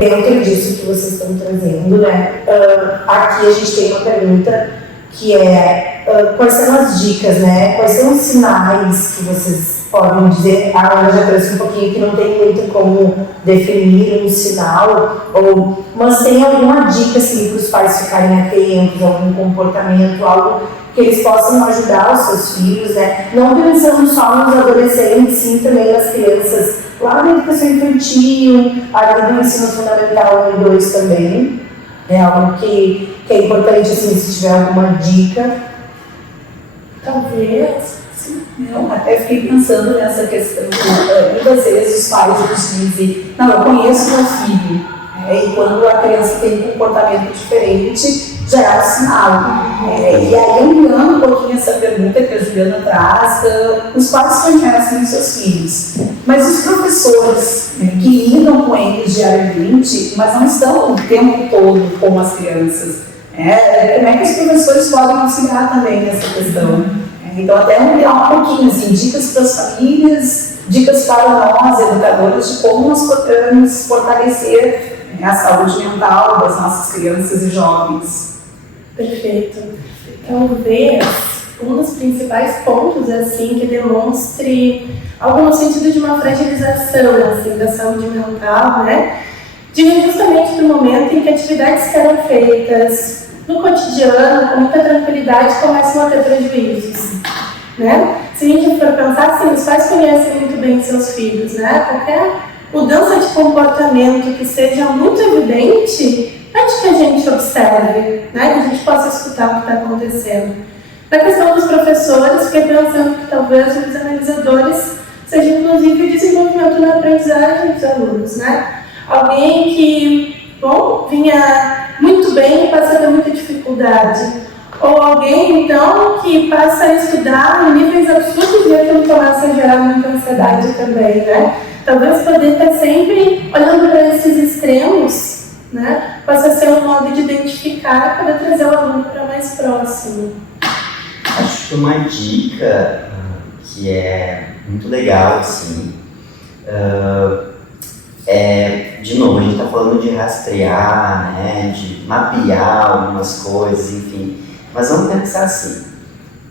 Dentro disso que vocês estão trazendo, né? Aqui a gente tem uma pergunta que é quais são as dicas, né? Quais são os sinais que vocês podem dizer? A Ana já trouxe um pouquinho que não tem muito como definir um sinal, mas tem alguma dica assim, para os pais ficarem atentos, algum comportamento, algo que eles possam ajudar os seus filhos, né? Não pensando só nos adolescentes, sim também nas crianças lá na educação infantil, ali no ensino fundamental 1 e 2 também. É algo que é importante, assim, se tiver alguma dica. Talvez, sim, eu até fiquei pensando nessa questão. Muitas vezes os pais nos dizem, não, eu conheço meu filho. E quando a criança tem um comportamento diferente, já é um sinal. E aí, ampliando um pouquinho essa pergunta que a Juliana traz, os pais conhecem os seus filhos, mas os professores que lidam com eles diariamente, mas não estão o tempo todo com as crianças. Como é que os professores podem auxiliar também nessa questão? Então, até ampliar um pouquinho, assim, dicas para as famílias, dicas para nós, educadores, de como nós podemos fortalecer a saúde mental das nossas crianças e jovens. Perfeito. Talvez um dos principais pontos assim que demonstre algo no sentido de uma fragilização assim da saúde mental, né? Diga justamente do momento em que atividades que eram feitas no cotidiano com muita tranquilidade começam a ter prejuízos, né? Se a gente for pensar, assim, os pais conhecem muito bem seus filhos, né? Qualquer mudança de comportamento que seja muito evidente, antes que a gente observe, né? Que a gente possa escutar o que está acontecendo. Na questão dos professores, fiquei pensando que talvez os analisadores seja inclusive o desenvolvimento na aprendizagem dos alunos, né? Alguém que, bom, vinha muito bem e passa a ter muita dificuldade. Ou alguém, então, que passa a estudar em níveis absurdos e aquilo começa a gerar muita ansiedade também, né? Talvez poder estar sempre olhando para esses extremos, né? Possa ser um modo de identificar para trazer o aluno para mais próximo. Acho que uma dica que é muito legal, assim, de novo, a gente está falando de rastrear, né, de mapear algumas coisas, enfim, mas vamos pensar assim,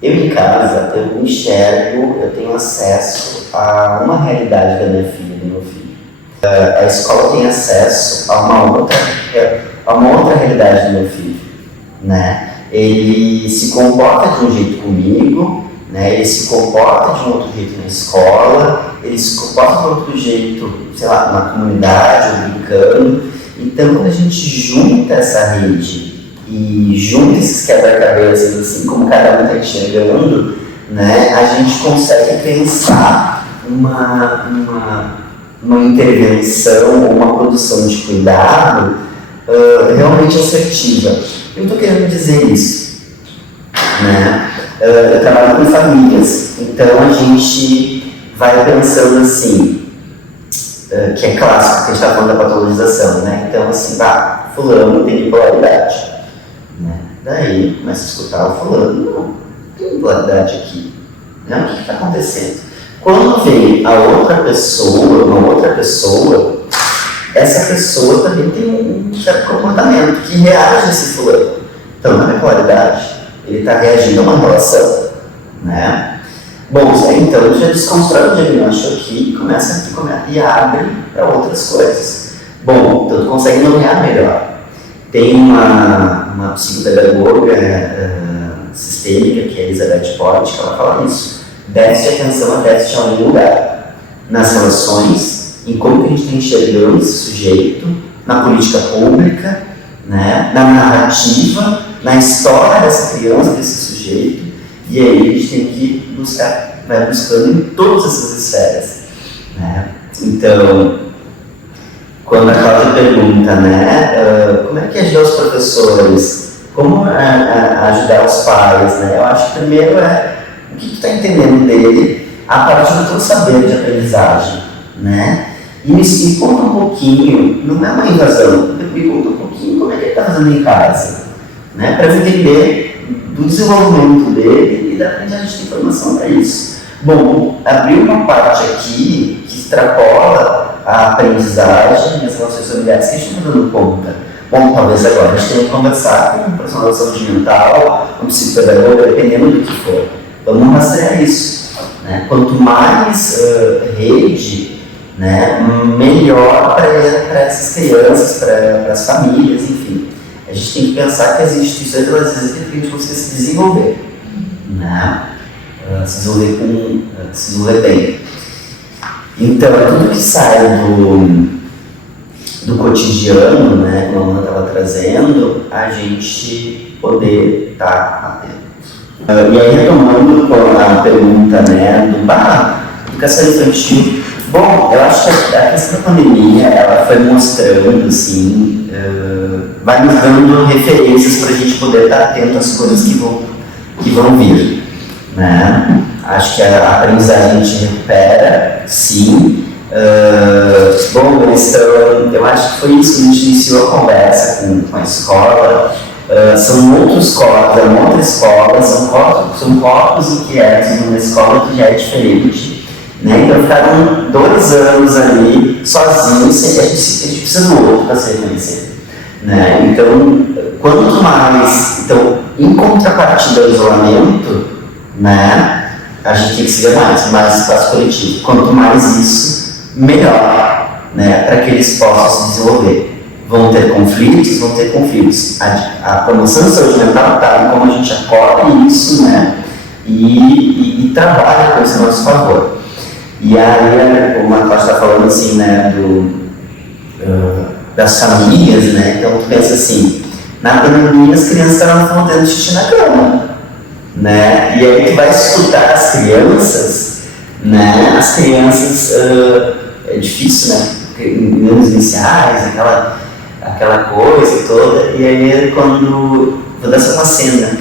eu em casa, eu enxergo, eu tenho acesso a uma realidade da minha filha, do meu filho. A escola tem acesso a uma outra realidade do meu filho, né? Ele se comporta de um jeito comigo, né? Ele se comporta de um outro jeito na escola, ele se comporta de outro jeito, sei lá, na comunidade, ou brincando. Então, quando a gente junta essa rede e junta esses quebra-cabeças, assim como cada um está enxergando, né? A gente consegue pensar uma intervenção ou uma produção de cuidado realmente assertiva. Eu estou querendo dizer isso, né? Eu trabalho com famílias, então a gente vai pensando assim, que é clássico, que a gente está falando da patologização, né? Então assim, fulano tem bipolaridade, né? Daí começa a escutar o fulano, não, tem bipolaridade aqui, né? O que está acontecendo? Quando vem a outra pessoa, uma outra pessoa, essa pessoa também tem um certo comportamento que reage a esse fulano. Então, na bipolaridade, ele está reagindo a uma relação, né? Bom, então já desconstrói o diagnóstico aqui e abre para outras coisas. Bom, então tu consegue nomear melhor. Tem uma psicopedagoga sistêmica, que é a Elizabeth Porte, que ela fala isso. Déficit de atenção a déficit em algum lugar. Nas relações, em como que a gente está enxergando esse sujeito, na política pública, né, na narrativa, na história dessa criança, desse sujeito, e aí a gente tem que vai buscando em todas essas esferas, né? Então, quando a Cláudia pergunta, né, como é que ajudar os professores, como ajudar os pais, né? Eu acho que primeiro o que tu está entendendo dele a partir do teu saber de aprendizagem, né? E me conta um pouquinho, não é uma invasão, me conta um pouquinho como é que ele está fazendo em casa, né? Para eu entender do desenvolvimento dele e da aprendizagem de informação para isso. Bom, abrir uma parte aqui que extrapola a aprendizagem e as relações familiares que a gente não está dando conta. Bom, talvez agora a gente tenha que conversar com um profissional da saúde mental, um psicopedagogo, dependendo do que for. Vamos rastrear isso. Né? Quanto mais rede, né, melhor para essas crianças, para as famílias, enfim. A gente tem que pensar que as instituições elas existem para que a gente consiga se desenvolver. Né? Se desenvolver bem. Então, tudo que sai do cotidiano, né, como a Ana estava trazendo, a gente poder estar atento. E aí, retomando com a pergunta, né, do educação infantil, bom, eu acho que a questão da pandemia, ela foi mostrando, assim, vai nos dando referências para a gente poder estar atento às coisas que vão vir, né? Acho que a aprendizagem a gente recupera, sim. Bom, eu acho que foi isso que a gente iniciou a conversa com a escola. São outros corpos, é uma outra escola, são corpos inquietos numa escola que já é diferente. Né? Então ficaram 2 anos ali sozinhos, sem a gente precisa do outro para se reconhecer. Né? Então, quanto mais, em contrapartida ao isolamento, né, a gente tem que seguir mais espaço coletivo. Quanto mais isso, melhor, né, para que eles possam se desenvolver. Vão ter conflitos. A promoção da saúde mental está em como a gente acolhe isso, né, e trabalha com isso a nosso favor. E aí, como a Cláudia está falando assim, né, das famílias, né, então tu pensa assim, na pandemia as crianças estavam fazendo xixi na cama, né, e aí tu vai escutar as crianças, né, é difícil, né, em anos iniciais, aquela coisa toda, e aí quando, vou dar só uma cena,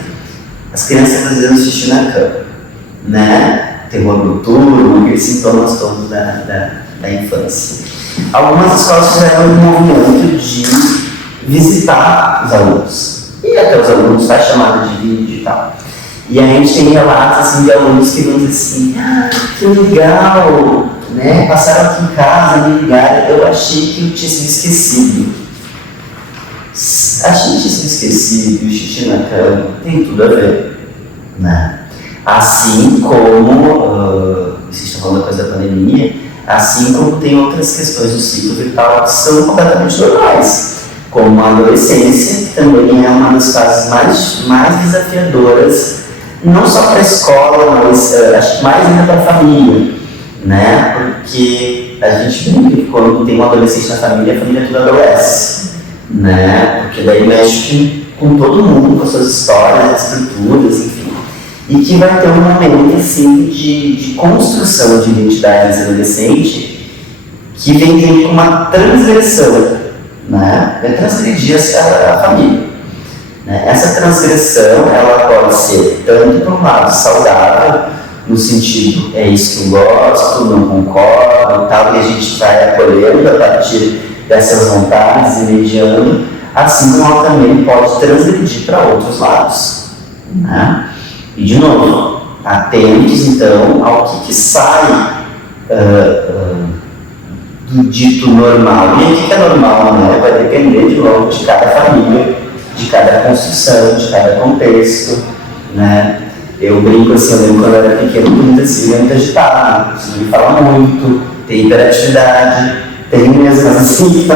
as crianças fazendo xixi na cama, né, terror noturno, aqueles sintomas todos da infância. Algumas escolas fizeram um movimento de visitar os alunos, e até os alunos faz chamada de vídeo e tal. E aí a gente tem relatos assim, de alunos que vão dizer assim, que legal, né? Passaram aqui em casa, me ligaram, eu achei que eu tinha sido esquecido. Achei que tinha sido esquecido, o xixi na cama, tem tudo a ver, né? Assim como, vocês estão falando da coisa da pandemia, assim como tem outras questões do ciclo vital que são completamente normais, como a adolescência, que também é uma das fases mais desafiadoras, não só para a escola, mas acho que mais ainda para a família, né? Porque a gente brinca que quando tem um adolescente na família, a família toda adoece, né? Porque daí mexe com todo mundo, com as suas histórias, estruturas, enfim. E que vai ter um momento assim, de construção de identidade adolescente que vem com uma transgressão, né? É transgredir a família. Né? Essa transgressão ela pode ser tanto para um lado saudável, no sentido é isso que eu gosto, não concordo, tal, e a gente vai acolhendo a partir dessas vontades e mediando, assim como ela também pode transgredir para outros lados. Né? E de novo, atentos então ao que sai do dito normal. E o que é normal, né? Vai depender de novo de cada família, de cada construção, de cada contexto, né? Eu brinco assim, eu lembro quando eu era pequeno, muitas vezes muito agitado, preciso me falar muito, tem hiperatividade, tem mesmo assim,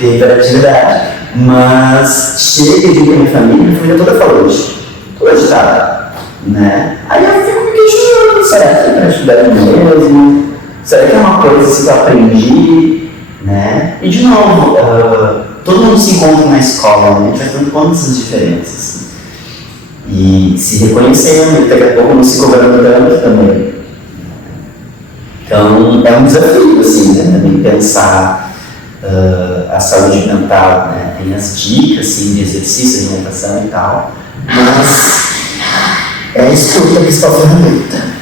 tem hiperatividade, mas chega de minha família toda falante, toda agitada. Né? Aí eu fico me questionando, será que é para estudar mesmo? Será que é uma coisa que eu aprendi? Né? E de novo, todo mundo se encontra na escola, né? A gente vai tendo todas essas diferenças. E se reconhecendo, daqui a pouco não se cobrando tanto também. Então é um desafio, assim, né? Também pensar a saúde mental, né? Tem as dicas assim, de exercício, de alimentação e tal, mas é a escuta que está ferramenta.